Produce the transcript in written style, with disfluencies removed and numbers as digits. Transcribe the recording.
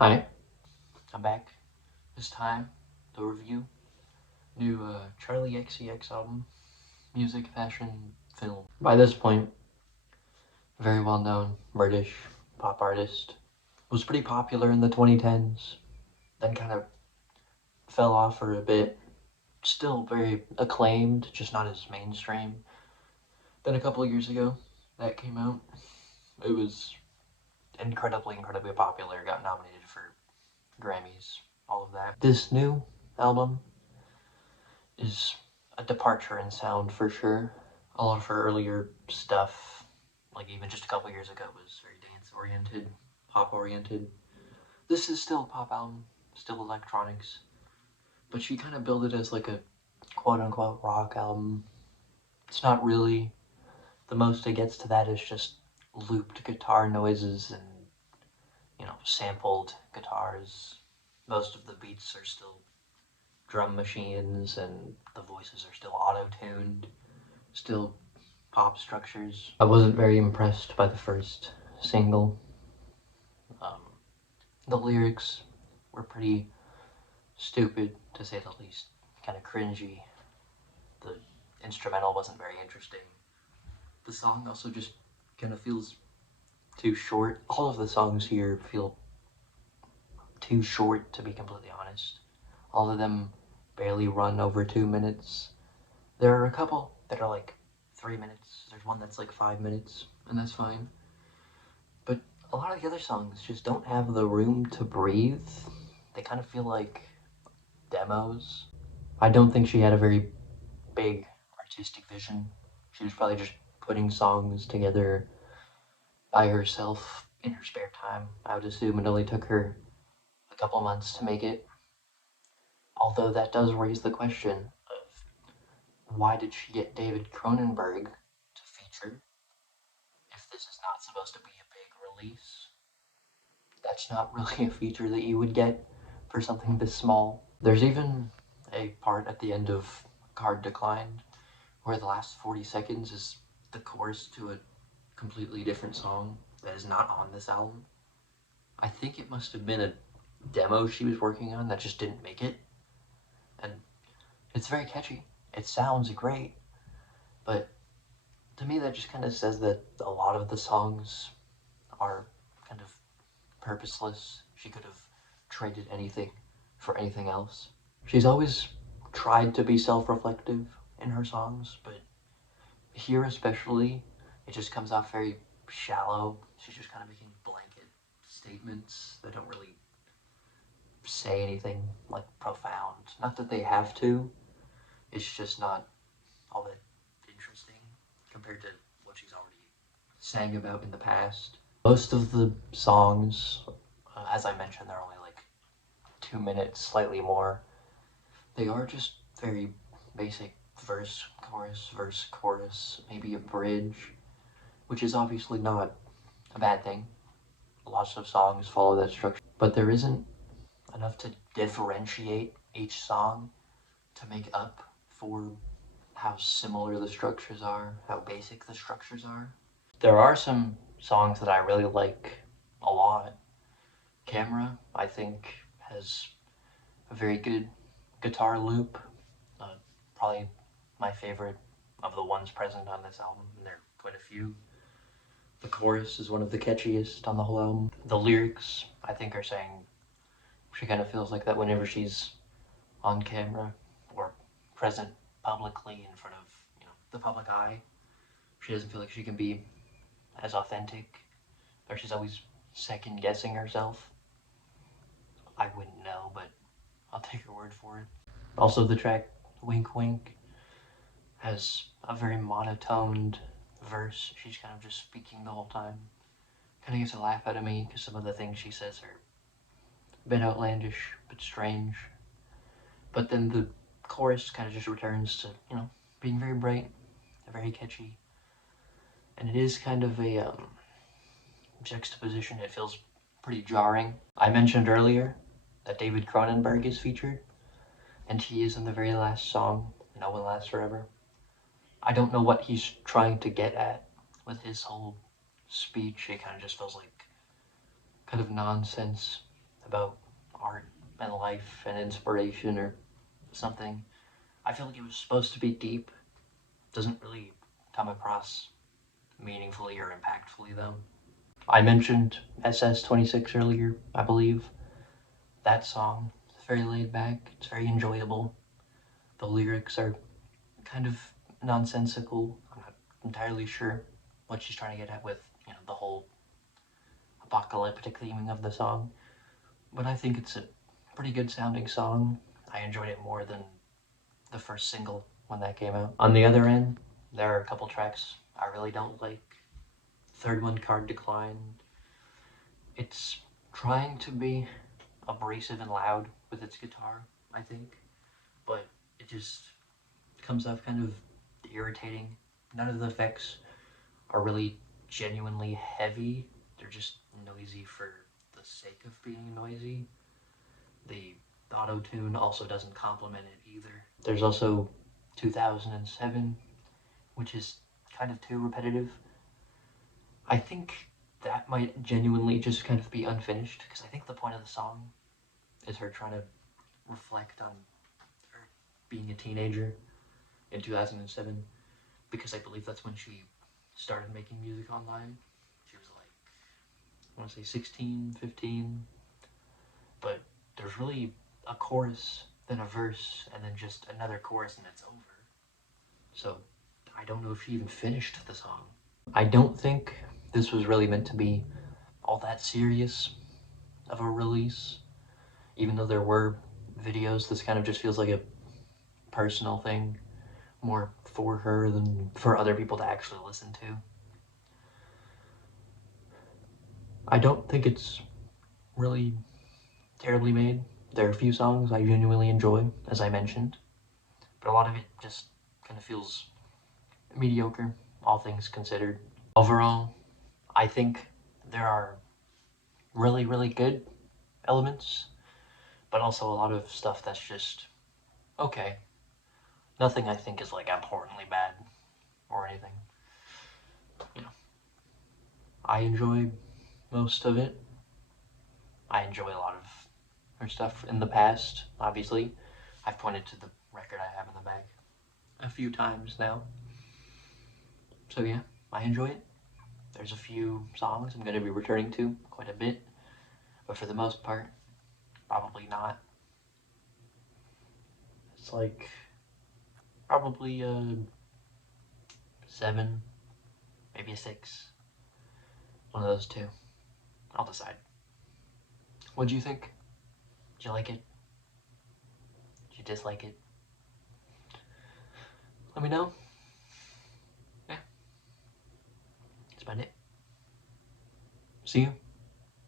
Hi, I'm back. This time, the review. New Charli xcx album, music, fashion, film. By this point, very well known British pop artist. Was pretty popular in the 2010s, then kind of fell off for a bit. Still very acclaimed, just not as mainstream. Then a couple of years ago, that came out. It was incredibly popular, got nominated for Grammys, all of that. This new album is a departure in sound for sure. A lot of her earlier stuff, like even just a couple years ago, was very dance oriented, pop oriented. This is still a pop album, still electronics, but she kind of billed it as like a quote unquote rock album. It's not really. The most it gets to that is just looped guitar noises and, sampled guitars. Most of the beats are still drum machines and the voices are still auto-tuned, still pop structures. I wasn't very impressed by the first single. Um, the lyrics were pretty stupid, to say the least. Kind of cringy. The instrumental wasn't very interesting. The song also just kind of feels too short. All of the songs here feel too short, to be completely honest. All of them barely run over 2 minutes. There are a couple that are like 3 minutes. There's one that's like 5 minutes, and that's fine. But a lot of the other songs just don't have the room to breathe. They kind of feel like demos. I don't think she had a very big artistic vision. She was probably just putting songs together by herself in her spare time. I would assume it only took her a couple months to make it. Although that does raise the question of why did she get David Cronenberg to feature if this is not supposed to be a big release? That's not really a feature that you would get for something this small. There's even a part at the end of Card Declined where the last 40 seconds is the chorus to a completely different song that is not on this album. I think it must have been a demo she was working on that just didn't make it. And it's very catchy. It sounds great. But to me, that just kind of says that a lot of the songs are kind of purposeless. She could have traded anything for anything else. She's always tried to be self-reflective in her songs, but here especially, it just comes off very shallow. She's just kind of making blanket statements that don't really say anything like profound. Not that they have to, it's just not all that interesting compared to what she's already sang about in the past. Most of the songs, as I mentioned, they're only like 2 minutes, slightly more. They are just very basic verse, chorus, maybe a bridge, which is obviously not a bad thing. Lots of songs follow that structure, but there isn't enough to differentiate each song to make up for how similar the structures are, how basic the structures are. There are some songs that I really like a lot. Camera, I think, has a very good guitar loop. Uh, Probably my favorite of the ones present on this album, and there are quite a few. The chorus is one of the catchiest on the whole album. The lyrics, I think, are saying she kind of feels like that whenever she's on camera or present publicly in front of, the public eye. She doesn't feel like she can be as authentic, or she's always second guessing herself. I wouldn't know, but I'll take her word for it. Also, the track Wink Wink has a very monotoned verse. She's kind of just speaking the whole time. Kind of gets a laugh out of me because some of the things she says are a bit outlandish, but strange. But then the chorus kind of just returns to, being very bright, very catchy. And it is kind of a juxtaposition. It feels pretty jarring. I mentioned earlier that David Cronenberg is featured, and he is in the very last song, No One Lasts Forever. I don't know what he's trying to get at with his whole speech. It kind of just feels like kind of nonsense, about art and life and inspiration or something. I feel like it was supposed to be deep. Doesn't really come across meaningfully or impactfully though. I mentioned SS26 earlier, I believe. That song is very laid back, it's very enjoyable. The lyrics are kind of nonsensical. I'm not entirely sure what she's trying to get at with, the whole apocalyptic theming of the song. But I think it's a pretty good sounding song. I enjoyed it more than the first single when that came out. On the other end, there are a couple tracks I really don't like. Third one, Card Decline. It's trying to be abrasive and loud with its guitar, I think, but it just comes off kind of irritating. None of the effects are really genuinely heavy. They're just noisy for the sake of being noisy. The auto-tune also doesn't complement it either. There's also 2007, which is kind of too repetitive. I think that might genuinely just kind of be unfinished, because I think the point of the song is her trying to reflect on her being a teenager in 2007, because I believe that's when she started making music online. She was like, I want to say 16, 15, but there's really a chorus, then a verse, and then just another chorus and it's over. So I don't know if she even finished the song. I don't think this was really meant to be all that serious of a release, even though there were videos. This kind of just feels like a personal thing, more for her than for other people to actually listen to. I don't think it's really terribly made. There are a few songs I genuinely enjoy, as I mentioned, but a lot of it just kind of feels mediocre, all things considered. Overall, I think there are really, really good elements, but also a lot of stuff that's just okay. Nothing I think is like abhorrently bad or anything. I enjoy most of it. I enjoy a lot of her stuff in the past, obviously. I've pointed to the record I have in the bag a few times now. So yeah, I enjoy it. There's a few songs I'm going to be returning to quite a bit, but for the most part, probably not. It's like probably a 7, maybe a 6. One of those two. I'll decide. What'd you think? Did you like it? Did you dislike it? Let me know. Yeah. That's about it. See you.